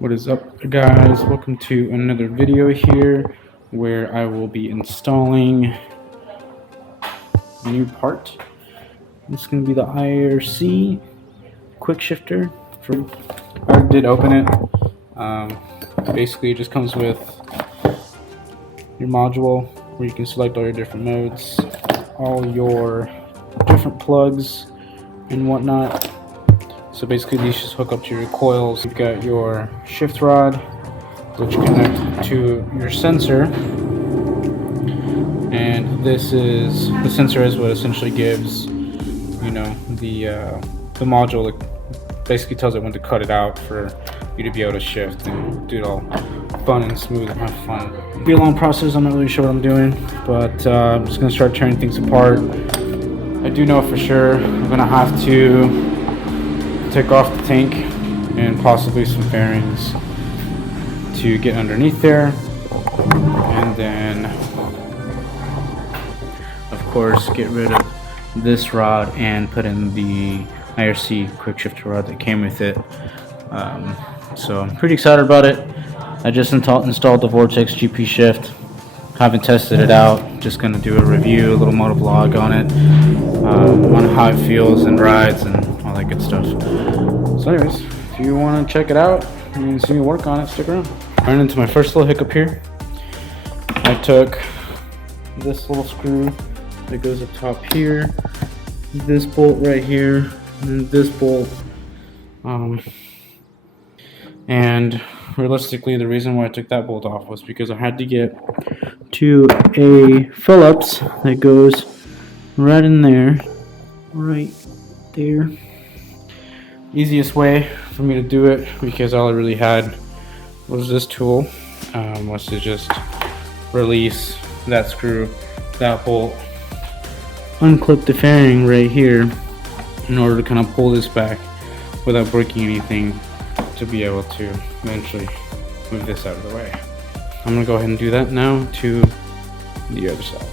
What is up, guys? Welcome to another video here where I will be installing a new part. This is going to be the IRC Quickshifter. I did open it. Basically, it just comes with your module where you can select all your different modes, all your different plugs and whatnot. So basically these just hook up to your coils. You've got your shift rod, which connect to your sensor, and this is the sensor is what essentially gives the module that basically tells it when to cut it out for you to be able to shift and do it all fun and smooth and have fun. It'll be a long process. I'm not really sure what I'm doing, but I'm just gonna start tearing things apart. I do know for sure I'm gonna have to take off the tank and possibly some fairings to get underneath there, and then of course get rid of this rod and put in the IRC Quickshifter rod that came with it. So I'm pretty excited about it. I just installed the Vortex GP shift. Haven't tested it out, just gonna do a review, a little moto vlog on it, on how it feels and rides and all that good stuff. So anyways, if you want to check it out and see me work on it, stick around. Ran into my first little hiccup here. I took this little screw that goes up top here, this bolt right here, and this bolt, and realistically the reason why I took that bolt off was because I had to get to a Phillips that goes right in there, right there. Easiest way for me to do it, because all I really had was this tool, was to just release that screw, that bolt, unclip the fairing right here in order to kind of pull this back without breaking anything, to be able to eventually move this out of the way. I'm gonna go ahead and do that now to the other side.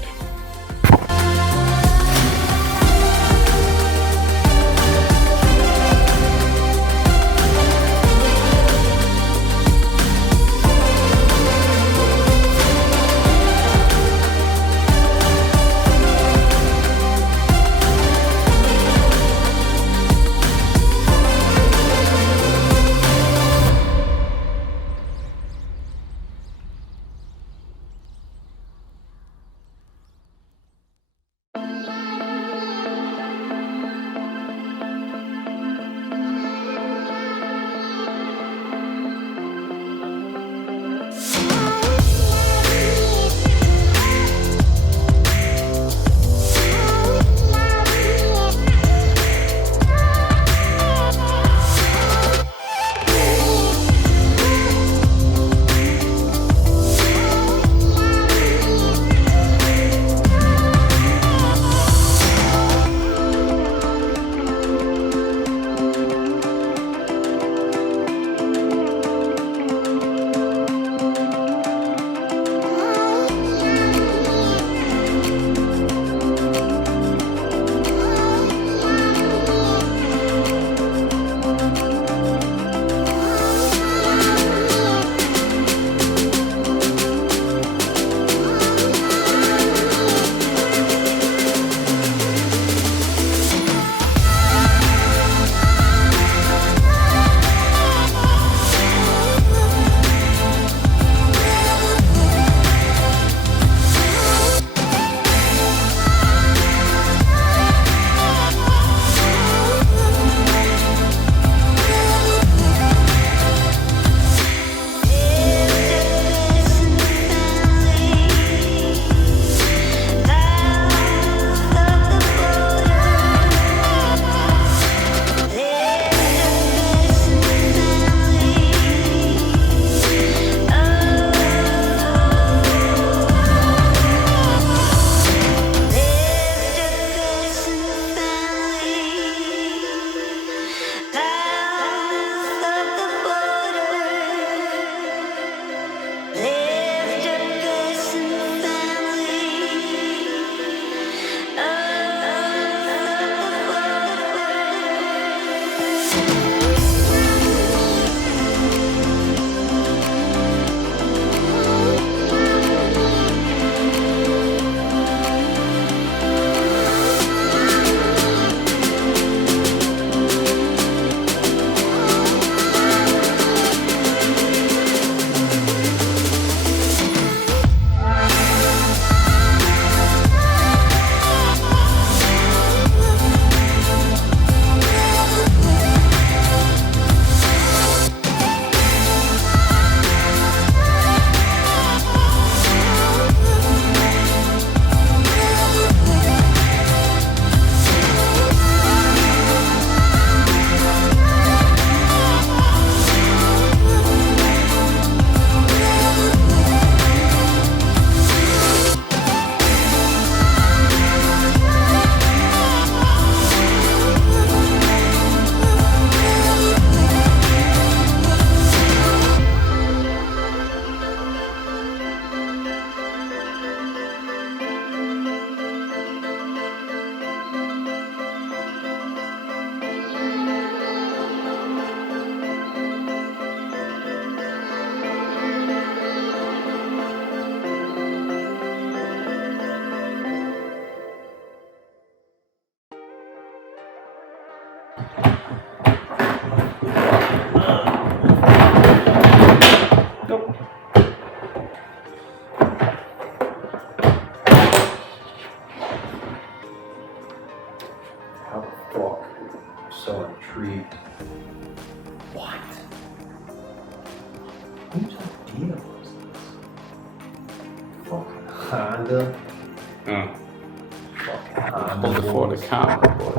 What? Whose idea was this? Fucking Honda. Oh. Fucking Honda. Hold it for the camera, boy.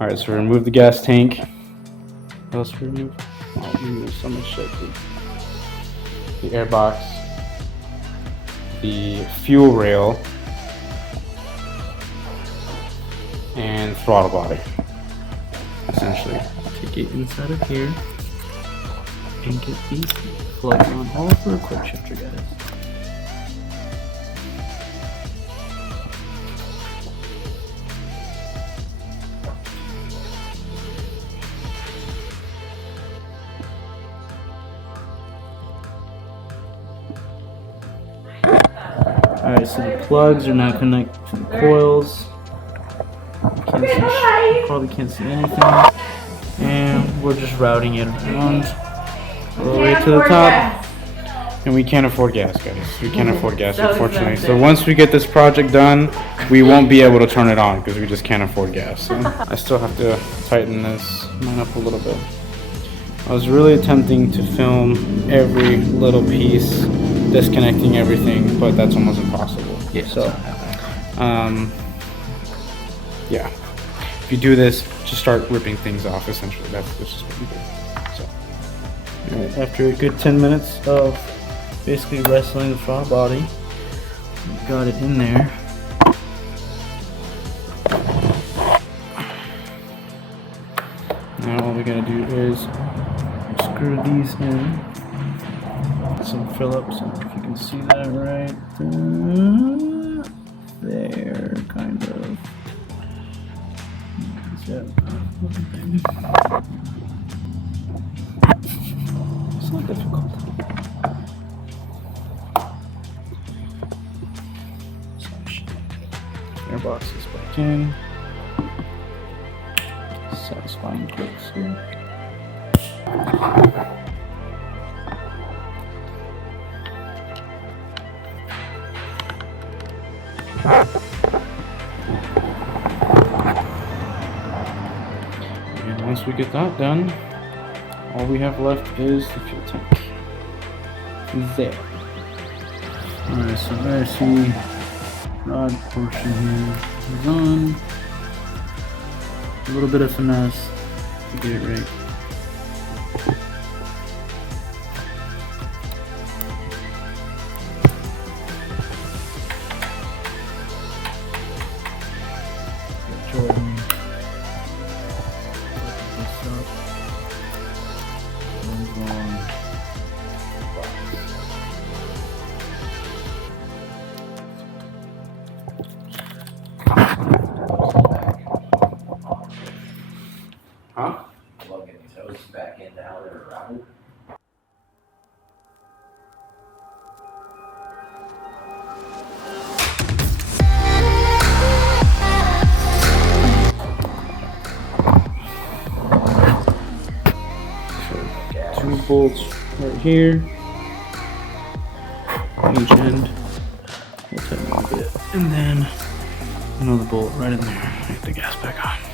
Alright, so remove the gas tank. What else we remove? Oh, we remove so much shit, dude. The air box, the fuel rail, and throttle body. Essentially, take it inside of here and get these plugs on all for a quick shifter, guys. Alright, so the plugs are now connected to the coils. Probably can't see anything. And we're just routing it around all the way to the top. And we can't afford gas, guys. We can't afford gas, unfortunately. So once we get this project done, we won't be able to turn it on because we just can't afford gas. So I still have to tighten this mine up a little bit. I was really attempting to film every little piece, disconnecting everything, but that's almost impossible. Yeah. So, yeah. If you do this, just start ripping things off. Essentially, that's just what you do. So, all right, after a good 10 minutes of basically wrestling the throttle body, we got it in there. Now all we gotta do is screw these in. Some Phillips, I don't know if you can see that right there, kind of. It's not difficult. Airbox is back in. Satisfying clicks here. once we get that done, all we have left is the fuel tank. There. Alright, so IRC rod portion here is on. A little bit of finesse to get it right. Jordan. This up. Move on. Huh? Plugging these hoses back into how they were routed. Two bolts right here, each end. We'll tighten a bit, and then another bolt right in there. Get the gas back on.